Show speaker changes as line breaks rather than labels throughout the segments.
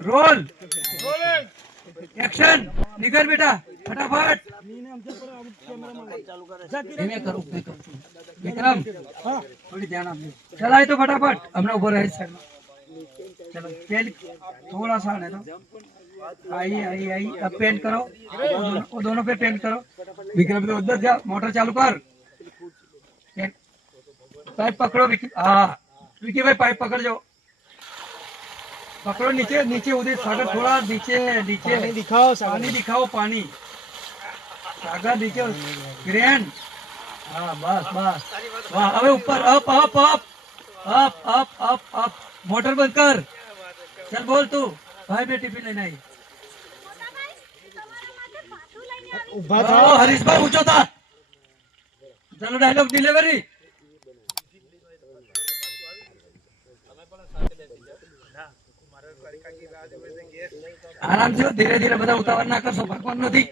Role. Action નીકળ બેટા. ફટાફટ. ધીમે વિક્રમ, થોડી ધ્યાન આપજો. ચલાય તો ફટાફટ. હમણાં ઊભો રહે છે. चलो पेन थोड़ा सा है तो आई आई आई अब पेंट करो। वो दोनों, दोनों पे पेंट करो। विक्रम तो उधर जा। मोटर चालू कर। पाइप पकड़ो हाँ। विकी भाई पाइप पकड़ जाओ। पकड़ो नीचे नीचे उधर। सागर थोड़ा नीचे नीचे। दिखाओ पानी दिखाओ पानी। सागर नीचे। ग्रैंड हाँ बस बस। वाह अबे ऊपर up up up. up up up up motor बंद कर चल बोल तू भाई मैं टिफिन लेना है
ઉભા
ओ हरीश भाई ऊंचो था चलो डायलॉग डिलीवरी આરામથી ધીરે ધીરે બધા ઉતાવળ ના કરશો ભગવાન નથી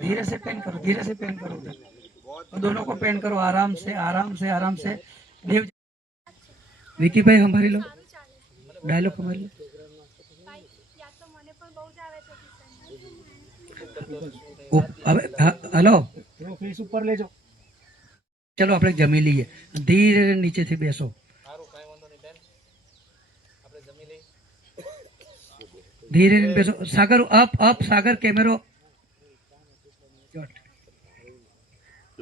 धीरे से पेन करो धीरे से पेन करो उधर और दोनों को पेन करो आराम से आराम से आराम से देव विकी भाई हमारी लो डायलॉग हमारी लो
યાદ તો મને પણ બહુ જ આવે છે કિશન
ઓ, હવે હા, હલો
ફેસ ઉપર લેજો
ચલો આપણે જમી લઈએ ધીરે નીચેથી બેસો ધીરે રહીને બેસો સાગર અપ અપ સાગર કેમેરો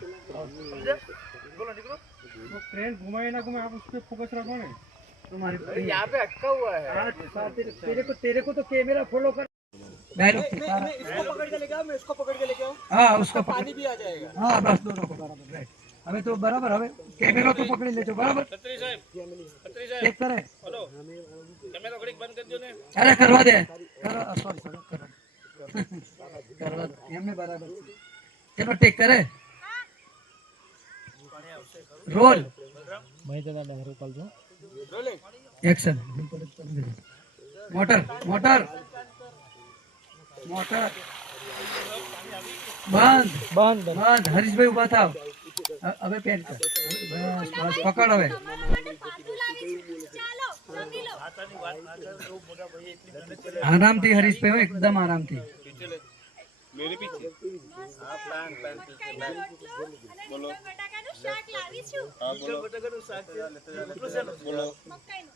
बोलो तो
ट्रेन घुमाए ना घुमाए आप उस पर फोकस रखो ना
तुम्हारे यहाँ पे अटका हुआ है
तेरे को तेरे को तो कैमरा फॉलो कर
मैं
इसको पकड़। के लेके आओ मैं इसको पकड़ के लेके आऊँ
हाँ उसका
पानी भी आ जाएगा
हाँ बस दोनों को
बराबर राइट हमें
तो बराबर
हमें कैमरा तो पकड़ लेते
बराबर। चेक करें अरे, करवा दे। सॉरी करवा दे। हमें बराबर। चलो टेक करें। roll action motor motor motor બંધ
બંધ
બંધ હરીશભાઈ ઉભા થાવ હ- હવે પેન કર બસ બસ પકડ હવે
મને પાછું લાગે છે ચાલો જમી લો
માતાની વાત ના કરો તો મોટા ભાઈ એટલી મહેનત કરે
આરામથી હરીશભાઈ હો, એકદમ આરામથી
મેરે પીછે. હા પ્લાન પ્લાન
બોલો. બટાકાનું શાક લાવી છું.
હા બોલો. બટાકાનું શાક છે. બોલો
મકાઈનું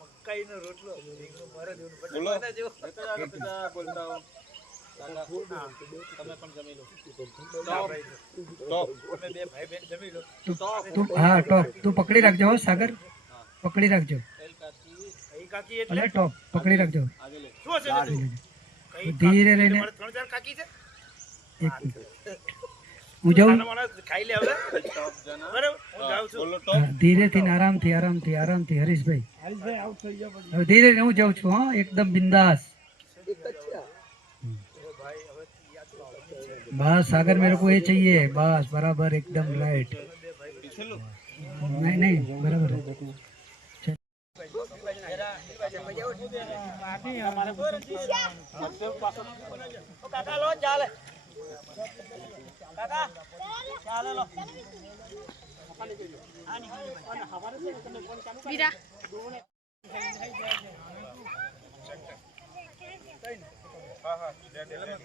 મકાઈનો રોટલો. એકનો મારા દેવું બટાકા બોલતા હો. તમે પણ જમી લો. ટોપ
પકડી રાખજો હો
કાકી. એટલે?
પકડી રાખજો. ધીરે
લઈને ત્રણ ચાર કાકી છે?
હું જાઉં
નાના માણસ ખાઈ લે હવે બરાબર હું જાઉં છું
હા, ધીરેથી ને આરામથી આરામથી આરામથી હરીશભાઈ
હરીશભાઈ આઉટ થઈ ગયા પછી
હવે ધીરે હું જાઉં છું હા એકદમ બિંદાસ बस सागर मेरे को ये चाहिए बस बराबर एकदम राइट नहीं नहीं बराबर है
કાકા ચાલો લો બીરા હા
હા દે દે નહીં